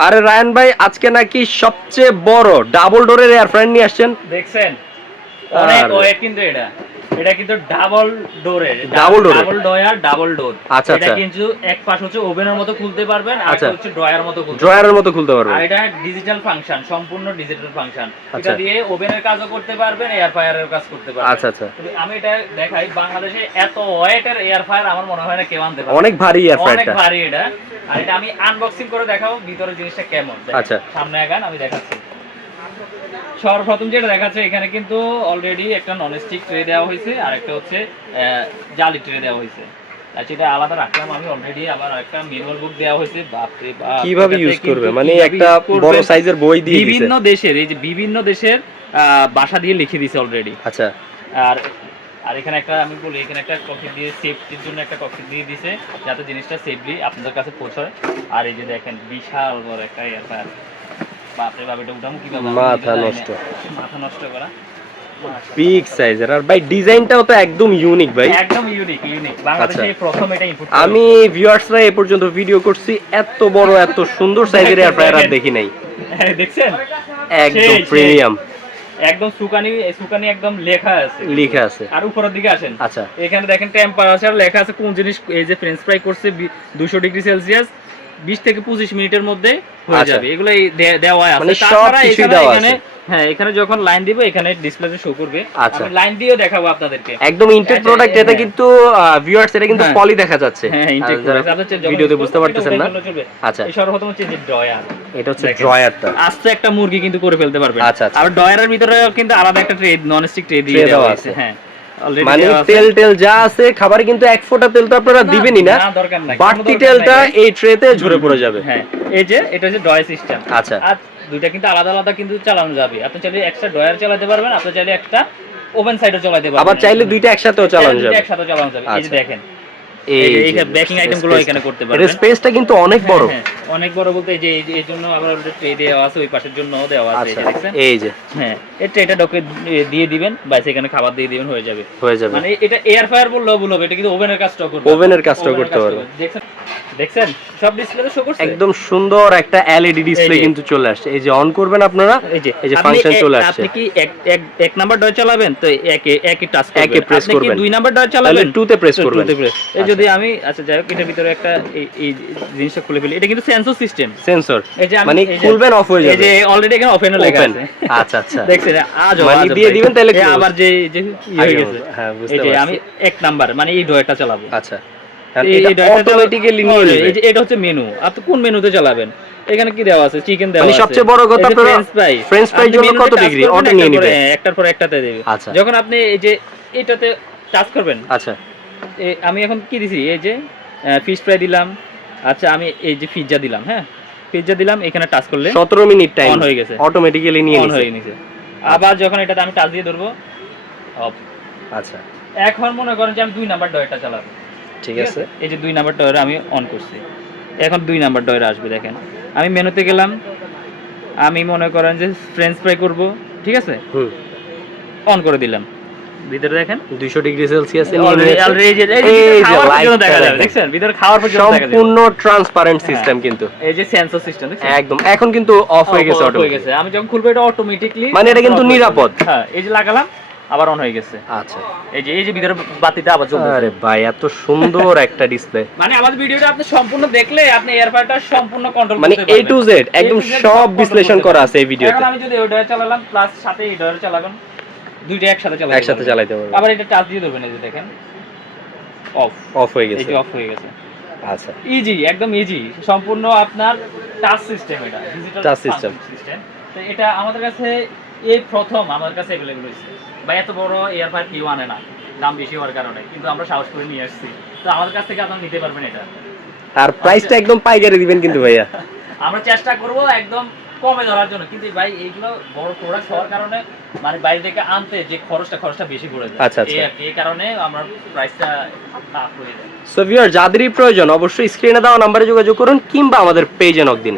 আরে রায়ন ভাই আজকে নাকি সবচেয়ে বড় ডাবল ডোরের এয়ার ফ্রেন্ড নিয়ে আসছেন? দেখছেন? অনেক ওয়েট কিন্তু এটা। এটা কিন্তু ডাবল ডোরের door এর? ডাবল ডয়ার ডাবল ডোর আচ্ছা, এটা আচ্ছা। কিন্তু এক পাশ হচ্ছে ওভেনের মতো খুলতে পারবেন আর আচ্ছা। একটা হচ্ছে ড্রয়ার মতো খুলতে ড্রয়ারের মতো খুলতে পারবেন। আর এটা ডিজিটাল ফাংশন সম্পূর্ণ ডিজিটাল ফাংশন আচ্ছা। এটা দিয়ে ওভেনের কাজও করতে পারবেন এয়ার ফায়ারের কাজ করতে পারবেন। আচ্ছা আচ্ছা। আমি এটা দেখাই বাংলাদেশে এত ওয়েটের এয়ার ফায়ার আমার মনে হয় না কেউ আনতে পারবে। অনেক ভারী এয়ার অনেক ভারী এটা। আর এটা আমি আনবক্সিং করে দেখাবো ভিতরে জিনিসটা কেমন। আচ্ছা। সামনে আগান আমি দেখাচ্ছি। সর্বপ্রথম যেটা দেখাচ্ছে এখানে কিন্তু অলরেডি একটা নন স্টিক ট্রে দেওয়া হয়েছে আর একটা হচ্ছে জালি ট্রে দেওয়া হয়েছে। আর সেটা আলাদা রাখলাম আমি অলরেডি আবার একটা ম্যানুয়াল বুক দেওয়া হয়েছে বাপরে বাপ কীভাবে ইউজ করবে? মানে একটা বড় সাইজের বই দিয়ে বিভিন্ন দেশের এই যে বিভিন্ন দেশের ভাষা দিয়ে লিখে দিছে অলরেডি আচ্ছা। আর আর এখানে একটা আমি বলি এখানে একটা কফি দিয়ে সেফটির জন্য একটা কফি দিয়ে দিছে যাতে জিনিসটা সেফলি আপনাদের কাছে পৌঁছায়। আর এই যে দেখেন বিশাল বড় একটা বাপরে বাপ এটা উঠামো কীভাবে? আমি মাথা। নষ্ট। মাথা নষ্ট করা। বিগ সাইজের আর ভাই ডিজাইনটাও তো একদম ইউনিক ভাই। একদম ইউনিক ইউনিক বাংলাদেশে আচ্ছা। প্রথম এটা ইনপুট আমি ভিউয়ার্সরা এ পর্যন্ত ভিডিও করছি। এত বড় এত সুন্দর সাইজের এয়ার ফ্রায়ার আর দেখি নাই। দেখছেন? একদম। প্রিমিয়াম একদম সুকানি সুকানি একদম লেখা আছে। লেখা আছে। আর উপরের দিকে আসেন। আচ্ছা। এখানে দেখেন টেম্পারেচার লেখা আছে কোন জিনিস এই যে ফ্রেঞ্চ ফ্রাই করছে দুশো ডিগ্রি সেলসিয়াস বিশ থেকে পঁচিশ মিনিটের মধ্যে হয়ে আচ্ছা। যাবে। এগুলো দেওয়া আছে। মানে তাছাড়া এখানে-। হ্যাঁ এখানে যখন লাইন দিব এখানে ডিসপ্লেতে শো করবে। আচ্ছা। আমি লাইন দিয়েও দেখাবো আপনাদেরকে। একদম ইনটেক আচ্ছা, প্রোডাক্ট এটা হ্যাঁ। কিন্তু ভিউয়ার্স এটা কিন্তু হ্যাঁ। পলি দেখা যাচ্ছে। হ্যাঁ ইনটেক যারা ভিডিওতে বুঝতে পারতেছেন না? আচ্ছা। এই সর্বপ্রথম হচ্ছে যে ডয়ার এটা হচ্ছে ড্রয়ারটা আস্তে একটা মুরগি কিন্তু করে ফেলতে পারবেন। আচ্ছা, আচ্ছা। আর ডয়ারের ভিতরে কিন্তু আলাদা একটা ট্রে নন স্টিক ট্রে দিয়ে দেওয়া আছে। হ্যাঁ। মানে তেল টেল যা আছে খাবারে কিন্তু এক ফোঁটা তেল তো আপনারা দিবেনই না। বাড়তি তেলটা এই ট্রেতে ঝরে পড়ে যাবে। হ্যাঁ এই যে এটা হচ্ছে ডয়ার সিস্টেম আচ্ছা। আর দুইটা কিন্তু আলাদা আলাদা কিন্তু চালানো যাবে। আপনি চাইলে একটা ডয়ার চালাতে পারবেন আপনি চাইলে একটা ওভেন সাইডও চালাতে পারবেন। আবার চাইলে দুইটা একসাথেও চালানো যাবে। একসাথে চালানো যাবে। এই যে আচ্ছা। দেখেন। এই এই যে যে ব্যাকিং আইটেমগুলো এখানে। করতে পারবেন। স্পেসটা কিন্তু অনেক বড়। হ্যাঁ, হ্যাঁ, অনেক বড় বলতে এই যে এই জন্য আবার ট্রে দেওয়া আছে ওই পাশের জন্য দেওয়া আছে এই আচ্ছা দেখছেন? এই যে। হ্যাঁ এই ট্রেটা ডকে দিয়ে দিবেন বাস এখানে খাবার দিয়ে দিবেন হয়ে যাবে। হয়ে যাবে। মানে এটা এয়ার ফায়ার বললেও ভুল হবে এটা কিন্তু ওভেনের কাজটাও করবে ওভেনের কাজটাও করতে পারবে। দেখছেন? দেখছেন? সব ডিসপ্লেতে শো করছে? একদম সুন্দর একটা এলইডি ডিসপ্লে কিন্তু চলে আসছে। এই যে অন করবেন আপনারা এই যে। এই যে ফাংশন চলে আসছে। আপনি কি এক এক এক নাম্বার ডয় চালাবেন? তো একে একে টাচ করবেন। একে কি করবেন। দুই নাম্বার ডয় চালাবেন? টু তে প্রেস তো করবেন। two তে press। এই যদি আমি আচ্ছা যাই হোক এটার ভিতরে একটা এই এই জিনিসটা খুলে ফেলি। এটা কিন্তু সেন্সর সিস্টেম সেন্সর এই যে মানে খুলবেন অফ হয়ে যাবে এই যে অলরেডি এখানে ওপেন লেখা। আছে। আচ্ছা আচ্ছা। দেখছেন আজ মানে দিয়ে দিবেন তাহলে। আবার যে যে ইয়ে হয়ে গেছে। হ্যাঁ বুঝতে পারছি। আমি এক নাম্বার মানে এই ডয়টা চালাবো। আচ্ছা। অটোমেটিক্যালি নিয়ে নেবে। এই যে এটা হচ্ছে মেনু আপনি কোন মেনুতে চালাবেন? এখানে কি দেওয়া আছে? চিকেন দেওয়া মানে আছে। সবচেয়ে বড় কথা আপনারা ফ্রেঞ্চ ফ্রাই French fry জন্য কত? Auto নিয়ে নিবে। একটার পর একটাতে দেবে। যখন আপনি এই যে এটাতে টাচ করবেন আচ্ছা। আমি এখন কি দিছি? এই যে ফিশ ফ্রাই দিলাম। আচ্ছা আমি এই যে পিৎজা দিলাম হ্যাঁ? পিৎজা দিলাম এখানে টাচ করলে 17 মিনিট টাইম অন হয়ে গেছে। অটোমেটিক্যালি নিয়ে অন হয়ে আবার যখন এটাতে আমি টাচ দিয়ে ধরবো অফ আচ্ছা। এখন মনে করেন যে আমি দুই নাম্বার ডয়টা চালাবো। ঠিক আছে। এই যে দুই নাম্বার ডয়রা আমি অন করছি। এখন দুই নাম্বার ডয়রা আসবে দেখেন। আমি মেনুতে গেলাম। আমি মনে করেন যে ফ্রেঞ্চ ফ্রাই করব ঠিক আছে? হুম। অন করে দিলাম। ভিতরে দেখেন। 200 ডিগ্রি সেলসিয়াসে এই ভিতরে খাওয়ার পর্যন্ত দেখা যাবে দেখছেন? ভিতরে খাওয়ার পর্যন্ত দেখা যাবে। সম্পূর্ণ ট্রান্সপারেন্ট সিস্টেম হ্যাঁ। কিন্তু। এই যে সেন্সর সিস্টেম দেখছেন? একদম। এখন কিন্তু অফ হয়ে গেছে হয়ে গেছে। আমি যখন খুলবো এটা অটোমেটিকলি মানে এটা কিন্তু নিরাপদ। হ্যাঁ এই যে লাগালাম আবার অন হয়ে গেছে। আচ্ছা। এই যে এই যে ভিতরে বাতিটা আবার চলতেছে। আরে ভাই এত সুন্দর একটা ডিসপ্লে মানে আমাদের ভিডিওটা আপনি সম্পূর্ণ দেখলে আপনি এয়ারফায়ারটা সম্পূর্ণ কন্ট্রোল মানে এ টু জেড একদম সব বিশ্লেষণ করা আছে এই ভিডিওতে। এখন আমি যদি ডয়ার চালালাম প্লাস সাথে ডয়ার চালাবেন। দুইটা একসাথে চালাতে একসাথে পারবেন। চালাইতে পারবে আবার এটা টাচ দিয়ে ধরবেন এই যে দেখেন। অফ অফ হয়ে গেছে। অফ হয়ে গেছে। আচ্ছা। ইজি একদম ইজি সম্পূর্ণ আপনার টাচ সিস্টেম এটা ডিজিটাল system। সিস্টেম তো এটা আমাদের কাছে এই প্রথম আমাদের কাছে অ্যাভেলেবল হয়েছে। বা এত বড় এয়ারফায়ার কেউ আনে না দাম বেশি হওয়ার কারণে। কিন্তু আমরা সাহস করে নিয়ে আসছি। তো আমাদের কাছ থেকে আপনারা নিতে পারবেন এটা। আর প্রাইসটা একদম পাইকারি দিবেন কিন্তু ভাইয়া। আমরা চেষ্টা করব একদম কমে ধরার জন্য। কিন্তু ভাই এইগুলো বড় প্রোডাক্ট হওয়ার কারণে মানে বাইরে থেকে আনতে যে খরচটা খরচটা বেশি পড়ে যায়। আচ্ছা, আচ্ছা। এই কারণে আমার প্রাইসটা আপ হয়ে যায় সো ভিউয়ার যাদেরই প্রয়োজন অবশ্যই স্ক্রিনে দেওয়া নাম্বারে যোগাযোগ করুন কিংবা আমাদের পেজে নক দিন।